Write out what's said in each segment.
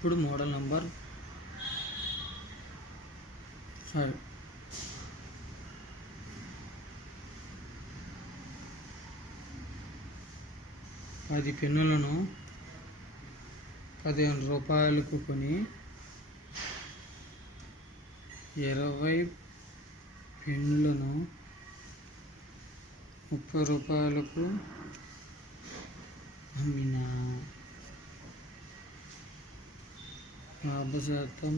ఇప్పుడు model number 5. 10 పెన్నులను 15 రూపాయలకు కొని 20 పెన్నులను 30 రూపాయలకు అమ్మిన లాభ శాతం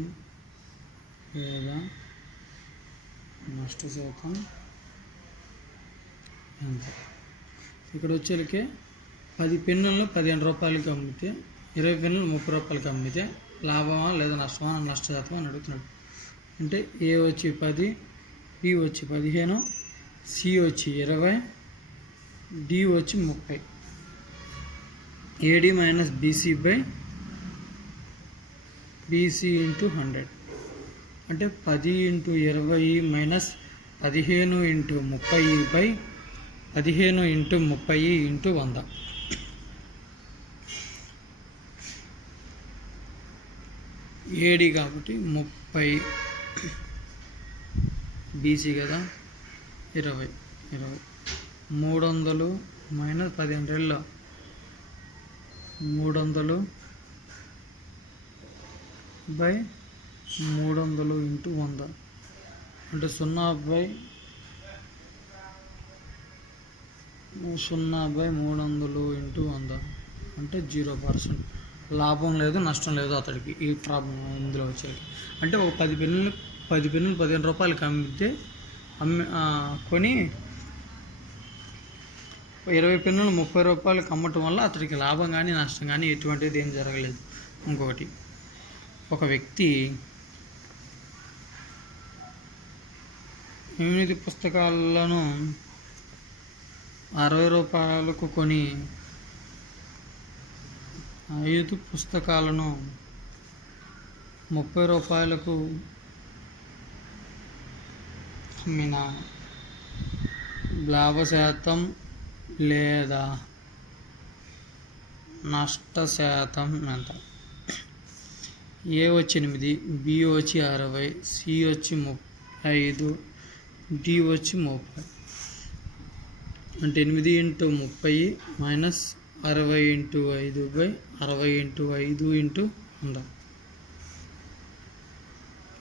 లేదా నష్ట శాతం ఎంత? ఇక్కడ వచ్చేలకే 10 పెన్నులను 15 రూపాయలకి అమ్మితే 20 పెన్నులు 30 రూపాయలకి అమ్మితే లాభమా లేదా నష్టమా, నష్ట శాతం అని అడుగుతున్నాడు. అంటే ఏ వచ్చి 10, బి వచ్చి 15, సి వచ్చి 20, డి వచ్చి 30. AD minus BC by BC into 100 అంటే 10 into 20 minus 15 into 30 by 15 into 30 into 100. AD కాబట్టి 30, బీసీ కదా 20 300 మైనస్ 15 300 బై 300 ఇంటూ 100 అంటే 0/300 ఇంటూ 100 అంటే 0%. లాభం లేదు, నష్టం లేదు అతడికి ఈ ప్రాబ్లం ఇందులో వచ్చేది. అంటే ఒక 10 పెన్నులు 15 రూపాయలకి అమ్మితే కొని 20 పెన్నులు 30 రూపాయలకి అమ్మటం వల్ల అతడికి లాభం కానీ నష్టం కానీ ఎటువంటిది ఏం జరగలేదు. ఇంకొకటి, ఒక వ్యక్తి 8 పుస్తకాలను 60 రూపాయలకు కొని 5 పుస్తకాలను 30 రూపాయలకు అమ్మిన లాభ శాతం లేదా నష్ట శాతం ఎంత? ఏ వచ్చి 8, బి వచ్చి 60, సి వచ్చి 35, డి వచ్చి 30. అంటే 8 into 30 minus 60 into 5 by 60 into 5 into 100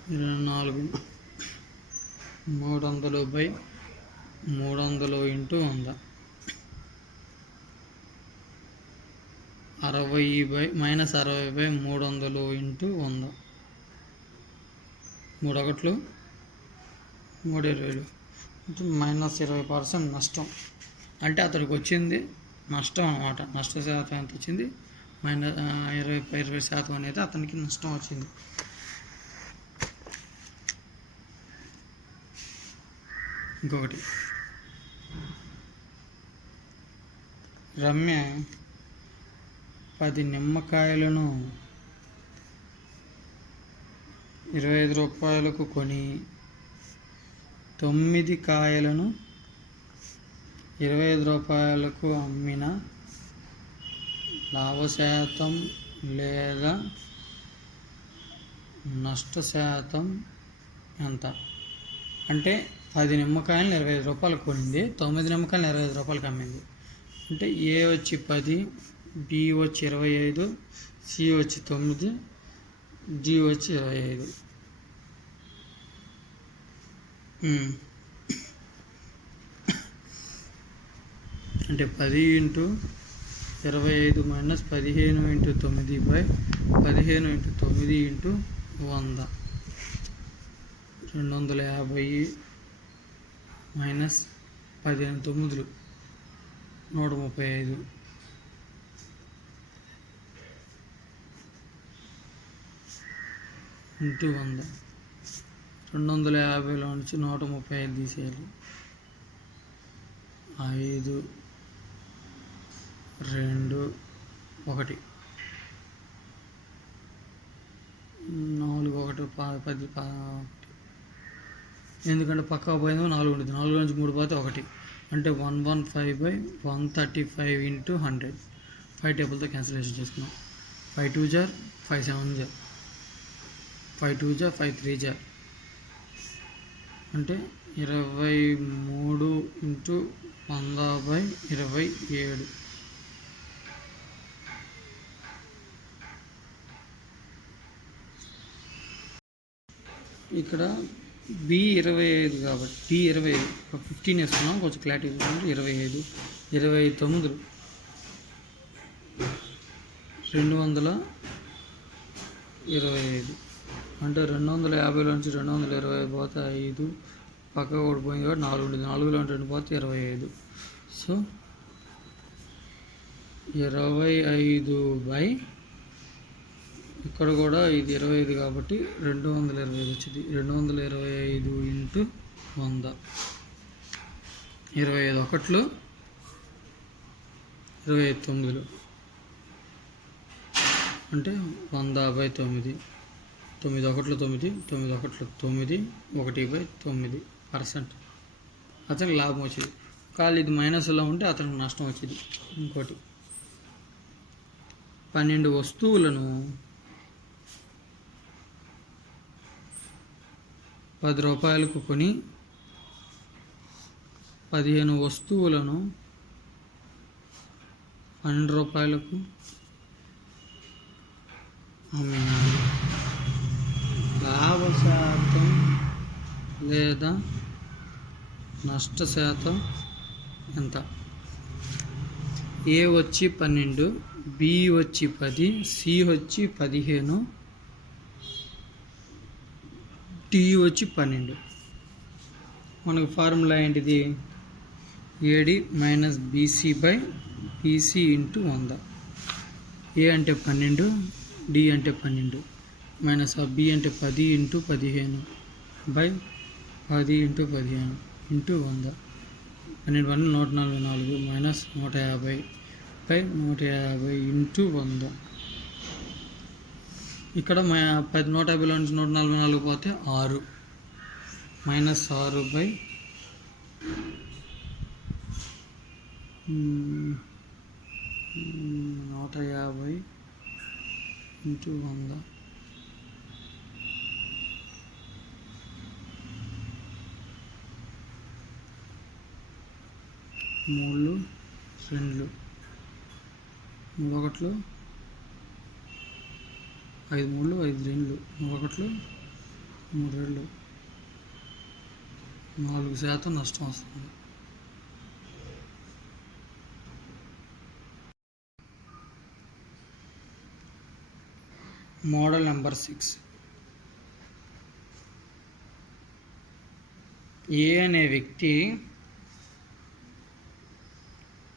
24 300 by 300 into 100 60 by minus 60 by 300 into 100 3 ఒకట్లు 3 20 minus 20% నష్టం. అంటే అతడికి వచ్చింది నష్టం అన్నమాట. నష్ట శాతం ఎంత వచ్చింది? మైనస్ 20% అనేది అతనికి నష్టం వచ్చింది. ఇంకొకటి, రమ్య 10 నిమ్మకాయలను 25 రూపాయలకు కొని 9 కాయలను 25 రూపాయలకు అమ్మిన లాభ శాతం లేదా నష్ట శాతం ఎంత? అంటే 10 నిమ్మకాయలను 25 రూపాయలకు కొనింది, 9 నిమ్మకాయలను 25 రూపాయలకు అమ్మింది. అంటే ఏ వచ్చి 10, బి వచ్చి 25, సి వచ్చి 9, డి వచ్చి 25. అంటే 10 into 25 minus 15 into 9 by 15 into 9 into 100 250 minus 15 9 135 into 100 250లో నుంచి 135 తీసేయాలి. 5 2 1 4 1 10 ఎందుకంటే పక్కా పోయిందో 4 ఉంటుంది. 4 నుంచి 3 పోతే 1 అంటే 115/135 ఇంటూ 100 5 టేబుల్తో క్యాన్సిలేషన్ చేసుకున్నాం. 5 2 జార్ 5 7 జార్ 5 2 జార్ 5 3 జార్ అంటే 23 ఇంటూ 100/27. ఇక్కడ B25 కాబట్టి B25 15 వేసుకున్నాం, కొంచెం క్లారిటీ ఇవ్వండి. 25 25 9 225 అంటే 250లో నుంచి 225 పోతే 5 పక్కకు కూడా పోయింది కాబట్టి 4 ఉంటుంది. 4లో 2 పోతే 25. సో 25 ఇక్కడ కూడా ఇది 25 కాబట్టి 225 వచ్చింది. 225 ఇంటూ 100 25 ఒకట్లు 25 9 అంటే 100/9. 9 ఒకట్లు 9 9 ఒకట్లు 9 1/9%. అతనికి లాభం వచ్చింది. కాదు ఇది మైనస్లో ఉంటే అతనికి నష్టం వచ్చింది. ఇంకోటి 12 వస్తువులను 10 రూపాయలకు కొని 15 వస్తువులను 12 రూపాయలకు అమ్మినాడు. లాభ శాతం లేదా నష్ట శాతం ఎంత? ఏ వచ్చి 12, బి వచ్చి 10, సి వచ్చి 15, టీ వచ్చి 12. మనకు ఫార్ములా ఏంటిది? AD minus BC BC into 100. A అంటే 12, డి అంటే 12 మైనస్ బి అంటే 10 into 15/10 into 15 into 100. 12 144 minus 150/150 into 100. ఇక్కడ 150లో నుంచి 144 పోతే 6 మైనస్ 6/150 ఇంటూ 100. మూడు 2 3 ఒకట్లు 5 3 5 2 3 ఒకట్లు 3 2 4% నష్టం వస్తుంది. Model number 6. ఏ అనే వ్యక్తి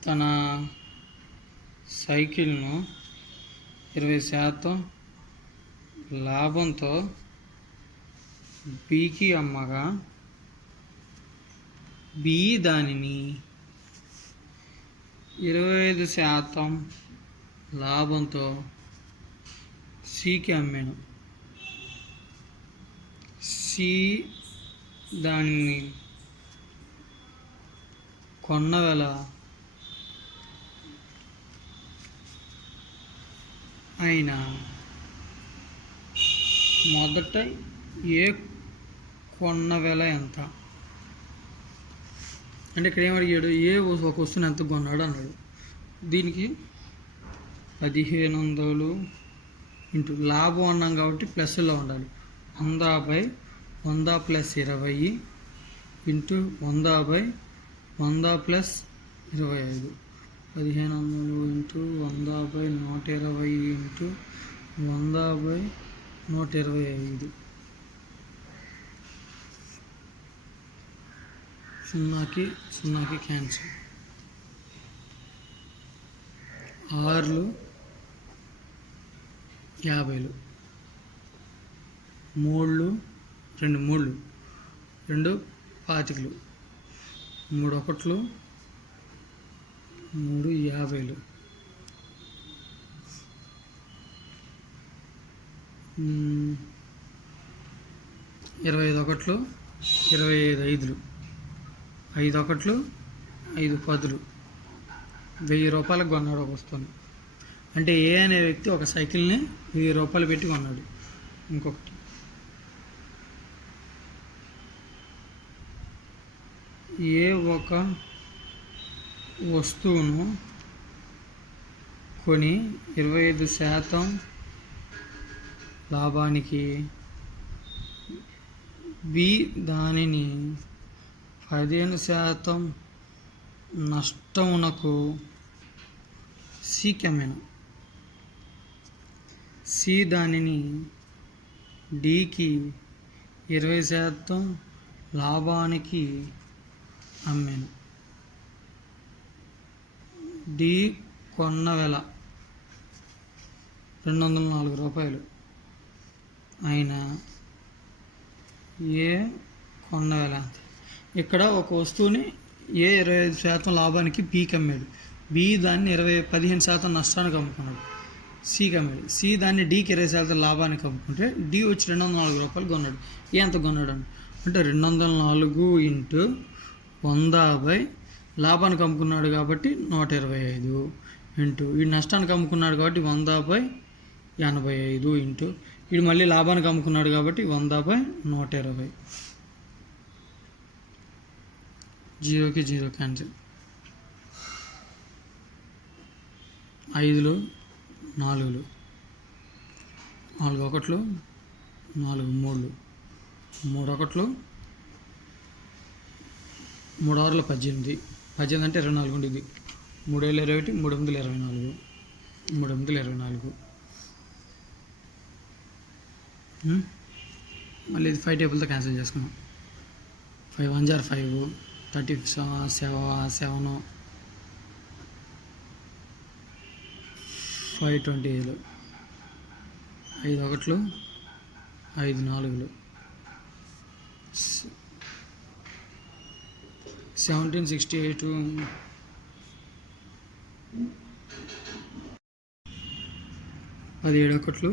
తన సైకిల్ను 20% లాభంతో బికి అమ్మగా బి దానిని 25% లాభంతో సికి అమ్మాను. సి దానిని కొన్న వేళ అయినా మొదట ఏ కొన్న వేళ ఎంత అంటే ఇక్కడ ఏమడిగాడు? ఏ ఒక వస్తువుని ఎంత కొన్నాడు అన్నాడు. దీనికి 1500 ఇంటూ లాభం అన్నాం కాబట్టి ప్లస్లో ఉండాలి. 100/100 + 20 ఇంటూ 100/100 + 25. 1500 into 100/120 into 100/125. 0కి 0కి క్యాన్సిల్. 6 50. 3 2 2 25. 3 ఒకట్లు 3 50. 25 ఒకట్లు 25 5. 5 ఒకట్లు 5 10. 1000 రూపాయలకు కొన్నాడు ఒక వస్తువుని. అంటే ఏ అనే వ్యక్తి ఒక సైకిల్ని 1000 రూపాయలు పెట్టి కొన్నాడు. ఇంకొకటి ఏ ఒక వస్తువును కొని 25% లాభానికి బి దానిని 15% నష్టమునకు సికి అమ్మాను. సి దానిని డికి 20% లాభానికి అమ్మాను. డి కొన్న వెల 204 రూపాయలు అయినా ఏ కొన్న వెల. ఇక్కడ ఒక వస్తువుని ఏ 25% లాభానికి బికి అమ్మాడు. బి దాన్ని 15% నష్టానికి అమ్ముకున్నాడు. సికి అమ్మాడు. సి దాన్ని డికి 20% లాభానికి అమ్ముకుంటే డి వచ్చి 204 రూపాయలు కొన్నాడు. ఏ ఎంత కొన్నాడు అంటే 204 ఇంటూ 100 లాభానికి అమ్ముకున్నాడు కాబట్టి 125 ఇంటూ ఈ నష్టానికి అమ్ముకున్నాడు కాబట్టి 100/85 ఇంటూ ఇది మళ్ళీ లాభానికి అమ్ముకున్నాడు కాబట్టి 100/120. 0కి 0 క్యాన్సిల్. 5 4 4 ఒకట్లు 4 3 3 ఒకట్లు 3 6 18 18 అంటే 24 ఉండేది. 3 7 21 3 8 24 3 8 24. మళ్ళీ ఇది 5 టేబుల్తో క్యాన్సిల్ చేసుకున్నాం. 5 1 jar 5 37 5 20 5 ఒకట్లు 5 4 1768 17 ఒకట్లు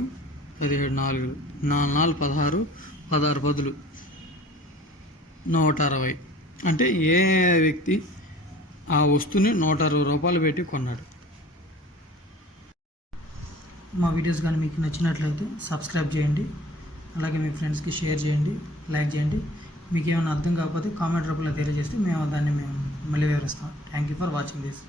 17 4 4 16 16 బదులు 160. అంటే ఏ వ్యక్తి ఆ వస్తువుని 160 రూపాయలు పెట్టి కొన్నాడు. మా వీడియోస్ కానీ మీకు నచ్చినట్లయితే సబ్స్క్రైబ్ చేయండి. అలాగే మీ ఫ్రెండ్స్కి షేర్ చేయండి, లైక్ చేయండి. మీకు ఏమైనా అర్థం కాకపోతే కామెంట్ రూపంలో తెలియజేస్తే మేము దాన్ని మళ్ళీ వివరిస్తాం. Thank you for watching this.